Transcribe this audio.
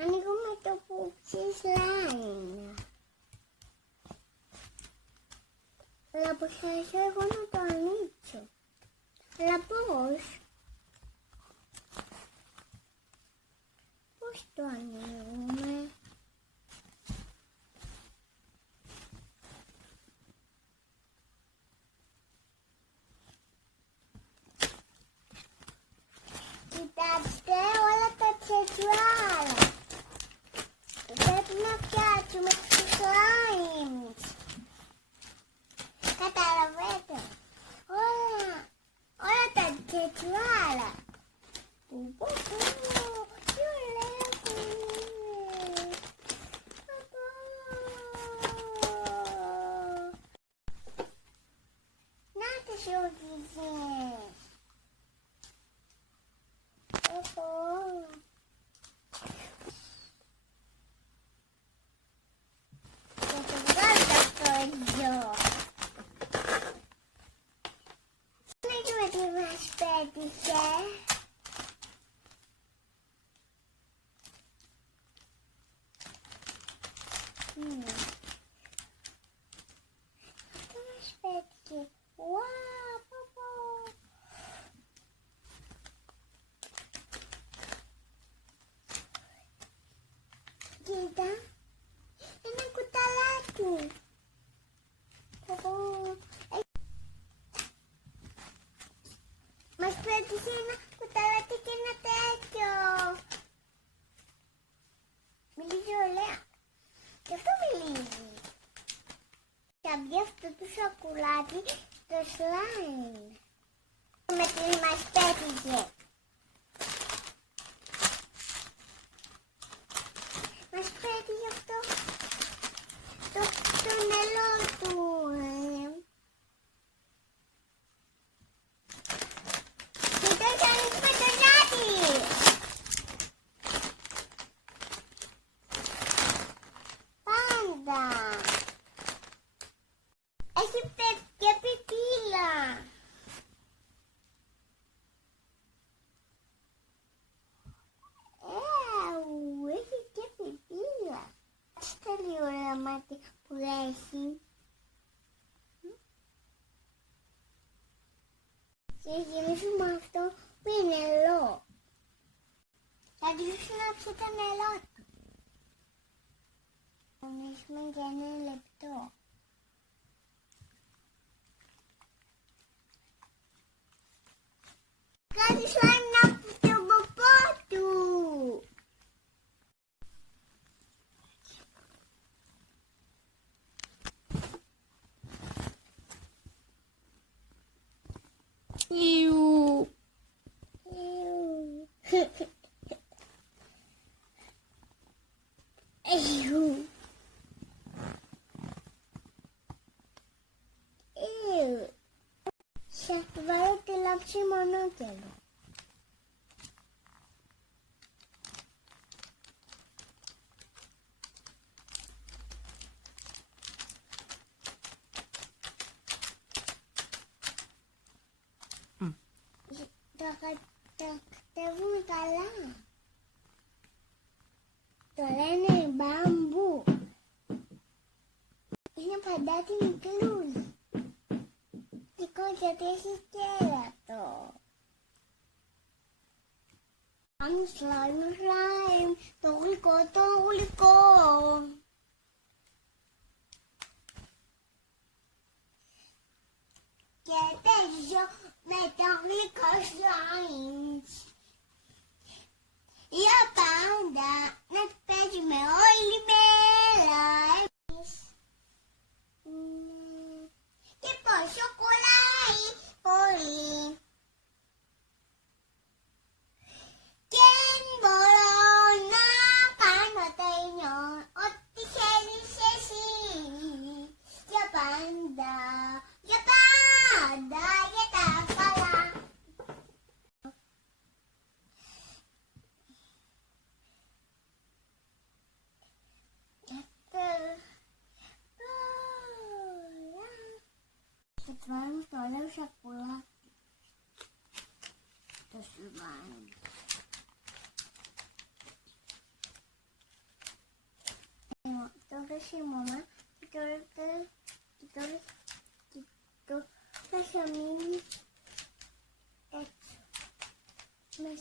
Ani come to pupsi slime. La possesso con un toniccio. La posh. Posto anime. Κοιτάξτε όλα τα τσετουάρα. Πρέπει να φτιάξουμε τους slimes. Καταλαβαίνετε. Όλα τα τσετουάρα. Τι ωραία που είναι. Να τις οδηγίες. Και το βγάζω αυτό εδώ. Δεν δούμε τι μας πέτυχε. Αυτό μας πέτυχε. Wow, παπα. Κοίτα, ένα κουταλάκι. Μας πέτυχε ένα κουταλάκι και ένα τέτοιο. Μιλίζει ωραία. Και αυτό μιλίζει. Θα μπει αυτό το σοκολάτι στο slime. Με τι μας πέτυχε. Μας πέτυχε αυτό το νερό του. Και τώρα θα ανοίξουμε το ζάτι. Πάντα. Έχει και πιπίλα. Έχει και πιπίλα. Στα λίγο ωραία μάτι που έχει. Και γεμίσουμε αυτό που είναι νερό. Θα γυρίσουμε να πιει το νερό του. Θα γυρίσουμε για ένα λεπτό. Κάτι σαν από το ποπό του. Ιου. Ιου. Ιου. Ιου. Θα βάλω τη λάμψη μονόκελο. Τα κατεβούμε καλά. Το λένε μπαμπού. Είναι παντάτι μικρούλι. Γιατί έχει κέρατο. Slime, το γλυκό. Και παίζω με το γλυκό slime. Για πάντα να παίζουμε όλη μέρα εμείς. Και πόσο κολλάει πολύ. Και μπορώ να κάνω τέλειο ό,τι θέλεις εσύ. Για πάντα, για πάντα, για τα καλά. Και βάλουμε στο άλλο Entonces sí, mamá, entonces a mí me